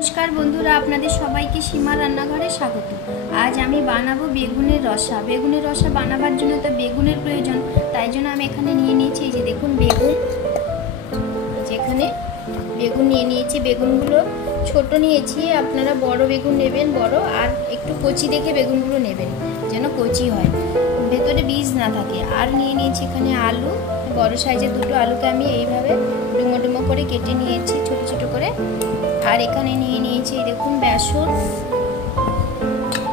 नमस्कार बंधुरा आपनादेर सबाइके सीमा रान्नाघरे स्वागत। आज आमी बानाबो बेगुनेर रसा। बेगुनेर रसा बानाबार जोन्नो तो बेगुनेर प्रयोजन, ताई जोन्नो आमी एखाने निये नियेछि। एई जे देखुन बेगुन, जेखाने बेगुन निये नियेछि। बेगुनगुलो छोटो नियेछि, आपनारा बड़ो बेगुन नेबेन, बड़ो आर एकटु कचि देखे बेगुनगुलो नेबेन जेन कचि हय, भेतरे बीज ना थाके। आर निये नियेछि एखाने आलू, बड़ो साइजेर दुटो आलूके आमी एइभाবে डुमो डुमो करे केटे नियेछि छोटो छोटो करे। और एखाने निये नियेछि देखुन बेसन,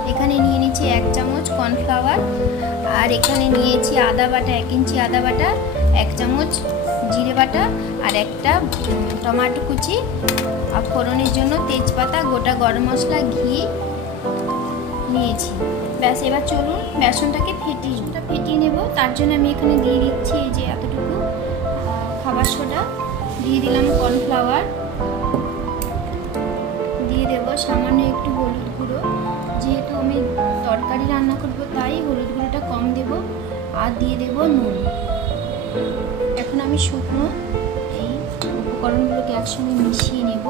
एखाने निये नियेछि 1 चामच कर्नफ्लावर, और एखाने नियेछि आदा बाटा 1 इंची आदा बाटा, 1 चामच जिरे बाटा और एकटा टमाटो कुचि और फोड़নের জন্য তেজপাতা গোটা গরম মশলা ঘি নিয়েছি। ব্যাস এবার চলুন বেসনটাকে ফেটিয়ে নেব। তার জন্য আমি এখানে দিয়ে দিচ্ছি এই যে এতটুকু খাবার সোডা, দিয়ে দিলাম কর্নফ্লাওয়ার, দিয়ে দেব সামান্য একটু হলুদ গুঁড়ো, যেহেতু আমি তরকারি রান্না করব তাই হলুদ গুঁড়োটা কম দেব, আর দিয়ে দেব নুন। এখন আমি শুকনো এই উপকরণগুলোকে একসঙ্গে মিশিয়ে নেব।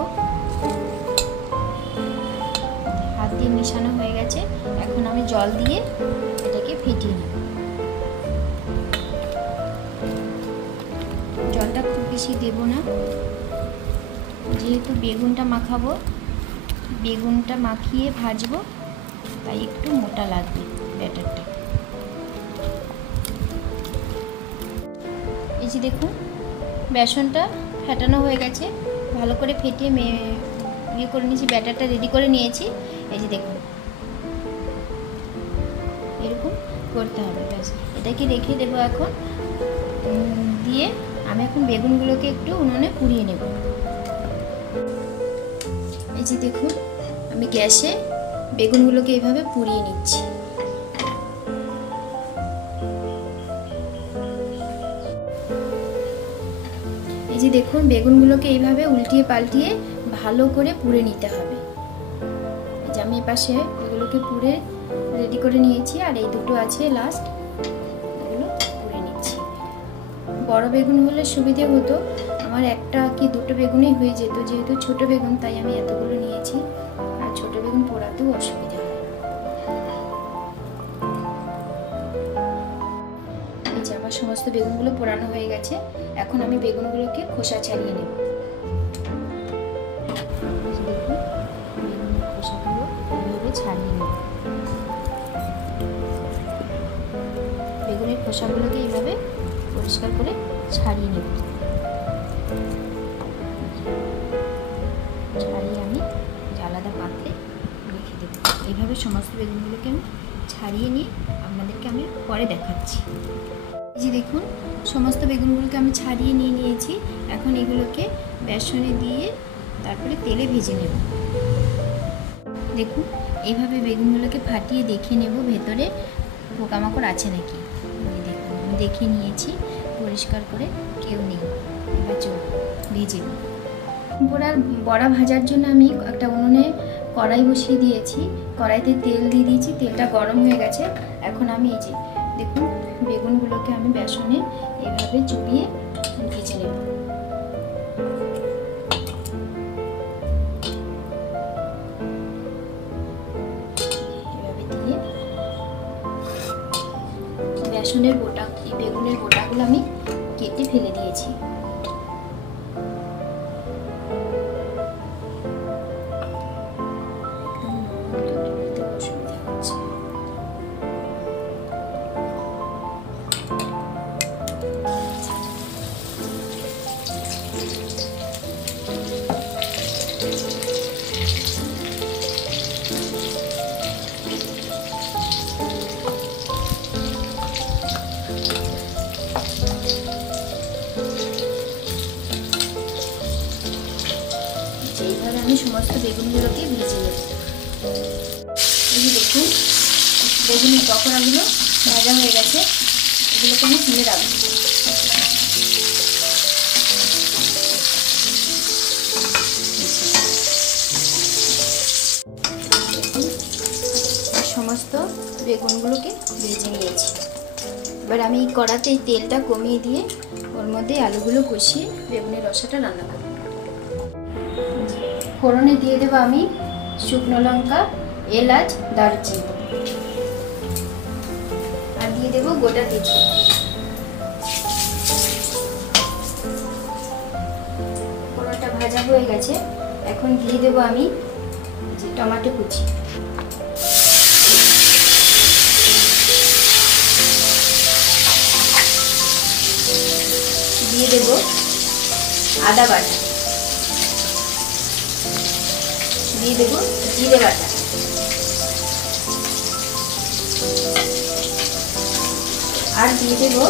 হাত দিয়ে মেশানো হয়ে গেছে, এখন আমি জল দিয়ে এটাকে ফেটিয়ে নেব। জলটা খুব বেশি দেব না, যেহেতু বেগুনটা মাখাবো, বেগুনটা মাখিয়ে ভাজবো, তাই একটু মোটা লাগবে ব্যাটারটা। এই যে দেখুন বেসনটা ফেটানো হয়ে গেছে, ভালো করে ফেটিয়ে ইয়ে করে নিয়েছি, ব্যাটারটা রেডি করে নিয়েছি। এই যে দেখুন এরকম করতে হবে। ব্যাস এটাকে রেখে দেবো এখন। দিয়ে আমি এখন বেগুনগুলোকে একটু উনুনে পুড়িয়ে নেব। এই যে দেখুন আমি গ্যাসে বেগুনগুলোকে এইভাবে পুড়িয়ে নিচ্ছি। এই যে দেখুন বেগুনগুলোকে এইভাবে উল্টিয়ে পাল্টিয়ে ভালো করে পুড়ে নিতে হবে। এই যে আমি এই পাশে এগুলোকে পুড়ে রেডি করে নিয়েছি, আর এই দুটো আছে লাস্ট, এগুলো পুড়ে নিচ্ছি। বড় বেগুন হলে সুবিধে হতো, আমার একটা কি দুটো বেগুনই হয়ে যেত, যেহেতু ছোট বেগুন তাই আমি এতগুলো নিয়েছি, আর ছোট বেগুন পোড়াতেও অসুবিধা হয়। এই যে আমার সমস্ত বেগুনগুলো পোড়ানো হয়ে গেছে, এখন আমি বেগুনগুলোকে খোসা ছাড়িয়ে নেব। বেগুনের খোসাগুলো এইভাবে ছাড়িয়ে নেব। বেগুনের খোসাগুলোকে এইভাবে পরিষ্কার করে ছাড়িয়ে নেব। ছাড়িয়ে আমি আলাদা পাত্রে রেখে দেব। এইভাবে সমস্ত বেগুনগুলোকে আমি ছাড়িয়ে নিয়ে আপনাদেরকে আমি পরে দেখাচ্ছি। এই যে দেখুন সমস্ত বেগুনগুলোকে আমি ছাড়িয়ে নিয়ে নিয়েছি, এখন এগুলোকে বেসনে দিয়ে তারপরে তেলে ভেজে নেব। দেখুন এইভাবে বেগুনগুলোকে ফাটিয়ে দেখে নেব ভেতরে পোকামাকড় আছে নাকি। দেখুন আমি দেখে নিয়েছি পরিষ্কার করে, কেউ নেই। এবার চল ভেজে নেব। বড়া ভাজার জন্য আমি একটা উনুনে কড়াই বসিয়ে দিয়েছি, কড়াইতে তেল দিয়ে দিয়েছি, তেলটা গরম হয়ে গেছে। এখন আমি এই যে দেখুন বেগুনগুলোকে আমি বেসনে এভাবে চুবিয়ে ভেজে নেব। এভাবে দিয়ে বেসনের গোটা, এই বেগুনের গোটাগুলো আমি কেটে ফেলে দিয়েছি। এইভাবে আমি সমস্ত বেগুনগুলোকে ভেজে নেব। এই যে দেখুন বেগুনের পকোড়াগুলো ভাজা হয়ে গেছে, এগুলোকে আমি তুলে রাখবো। সমস্ত বেগুনগুলোকে ভেজে নিয়েছি। এবার আমি কড়াতে এই তেলটা কমিয়ে দিয়ে ওর মধ্যে আলুগুলো কষিয়ে বেগুনের রসাটা রান্না করব। ফোড়নে দিয়ে দেবো আমি শুকনো লঙ্কা, এলাচ, দারচিনি, আর দিয়ে দেবো গোটা তেজপাতা। ফোড়নটা ভাজা হয়ে গেছে, এখন দিয়ে দেবো আমি যে টমেটো কুচি, দিয়ে দেবো আদা বাটা, দিয়ে দেবো জিরে বাটা, আর দিয়ে দেবো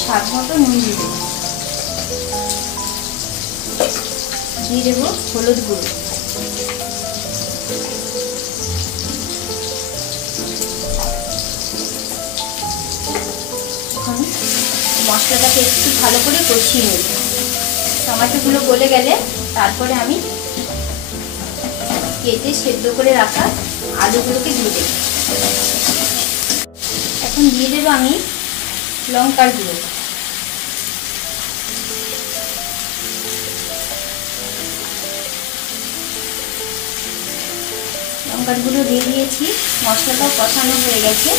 স্বাদ মতো নুন, দিয়ে দেবো হলুদ গুঁড়ো। এখন মশলাটাকে একটু ভালো করে কষিয়ে নেব। টমেটোগুলো গলে গেলে তারপরে আমি কেটে সেদ্ধ করে রাখা আলুগুলোকে দিয়ে দেব। এখন দিয়ে দেবো আমি লঙ্কার গুঁড়ো, লঙ্কার গুঁড়ো দিয়ে দিয়েছি, মশলাটাও কষানো হয়ে গেছে।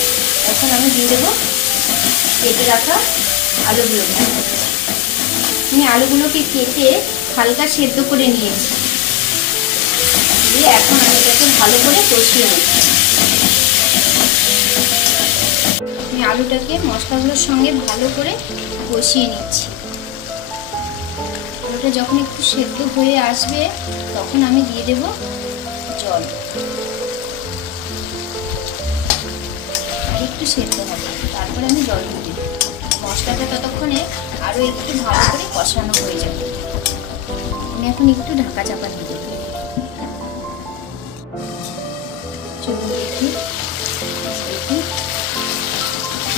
এখন আমি দিয়ে দেবো কেটে রাখা আলুগুলোকে। আমি আলুগুলোকে কেটে হালকা সেদ্ধ করে নিয়েছি, দিয়ে এখন আমি এটাকে ভালো করে কষিয়ে নিচ্ছি। আমি আলুটাকে মশলাগুলোর সঙ্গে ভালো করে কষিয়ে নিচ্ছি। আলুটা যখন একটু সেদ্ধ হয়ে আসবে তখন আমি দিয়ে দেব জল, আর একটু সেদ্ধ হবে, তারপরে আমি জল দিয়ে দেব। মশলাটা ততক্ষণে আরও একটু ভালো করে কষানো হয়ে যাবে। আমি এখন একটু ঢাকা চাপা দিয়ে দেব। চলুন দেখি,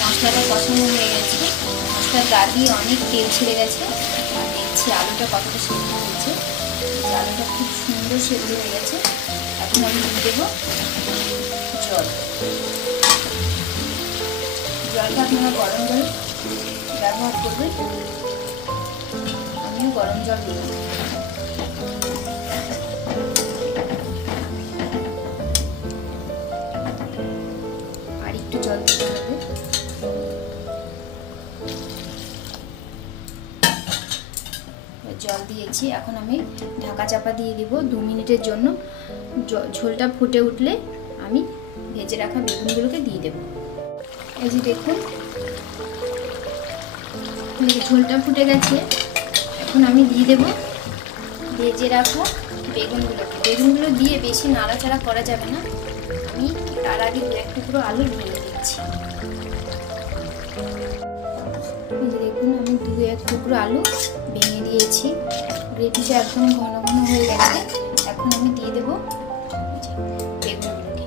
মশলাটা কষানো হয়ে গেছে, মশলার গা দিয়ে অনেক তেল ছেড়ে গেছে। আর দেখছি আলুটা কতটা সেদ্ধ হয়েছে, আলুটা খুব সুন্দর সেদ্ধ হয়ে গেছে। এখন আমি দিয়ে দেবো জল। জলটা আপনারা গরম জল ব্যবহার করবেন, আমিও গরম জল দিই। আর একটু জল দিতে হবে। জল দিয়েছি, এখন আমি ঢাকা চাপা দিয়ে দিব 2 মিনিটের জন্য। ঝোলটা ফুটে উঠলে আমি ভেজে রাখা বেগুনগুলোকে দিয়ে দেব। এই যে দেখুন ঝোলটা ফুটে গেছে, এখন আমি দিয়ে দেব ভেজে রাখা বেগুনগুলোকে। বেগুনগুলো দিয়ে বেশি নাড়াচাড়া করা যাবে না, আমি তার আগে 2-1 টুকরো আলু ভেঙে দিচ্ছি। দেখুন আমি 2-1 টুকরো আলু ভেঙে দিয়েছি। গ্রেভিটা একদম ঘন ঘন হয়ে গেছে। এখন আমি দিয়ে দেবো বেগুনগুলোকে।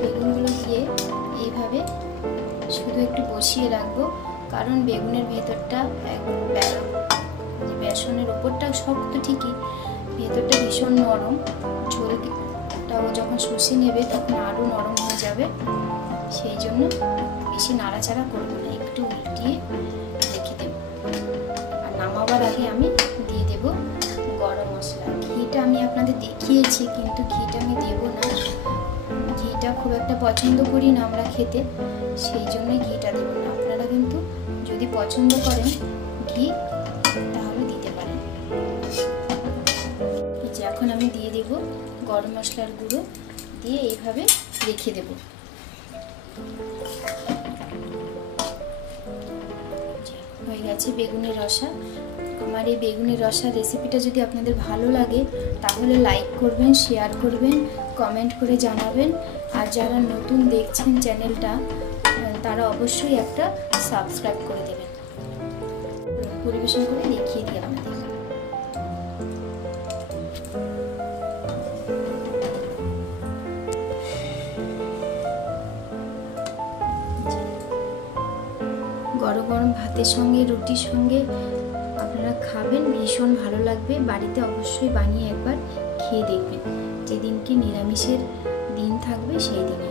বেগুনগুলো দিয়ে এইভাবে শুধু একটু বসিয়ে রাখবো, কারণ বেগুনের ভেতরটা বেসনের উপরটা শক্ত ঠিকই, ভেতরটা ভীষণ নরম। ঝোলটাও যখন শুষে নেবে তখন আরও নরম হয়ে যাবে, সেই জন্য বেশি নাড়াচাড়া করবো না, একটু উল্টিয়ে রেখে দেব। আর নামাবার আগে আমি দিয়ে দেব গরম মশলা। ঘিটা আমি আপনাদের দেখিয়েছি, কিন্তু ঘিটা আমি দেব না, ঘিটা খুব একটা পছন্দ করি না আমরা খেতে, সেই জন্য ঘিটা দেব না। আপনারা কিন্তু যদি পছন্দ করেন ঘি তাহলে দিতে পারেন। এখন আমি দিয়ে দেব গরম মশলার গুঁড়ো, দিয়ে এইভাবে রেখে দেব। হয়ে গেছে বেগুনের রসা। আমার এই বেগুনের রসা রেসিপিটা যদি আপনাদের ভালো লাগে তাহলে লাইক করবেন, শেয়ার করবেন, কমেন্ট করে জানাবেন। আর যারা নতুন দেখছেন চ্যানেলটা তারা অবশ্যই একটা সাবস্ক্রাইব করে দেবেন। পরিবেশন করে দেখিয়ে দিই আপনাদের। গরম গরম ভাতের সঙ্গে, রুটির সঙ্গে আপনারা খাবেন, ভীষণ ভালো লাগবে। বাড়িতে অবশ্যই বানিয়ে একবার খেয়ে দেখবেন, যেদিনকে নিরামিষের দিন থাকবে সেই দিনে।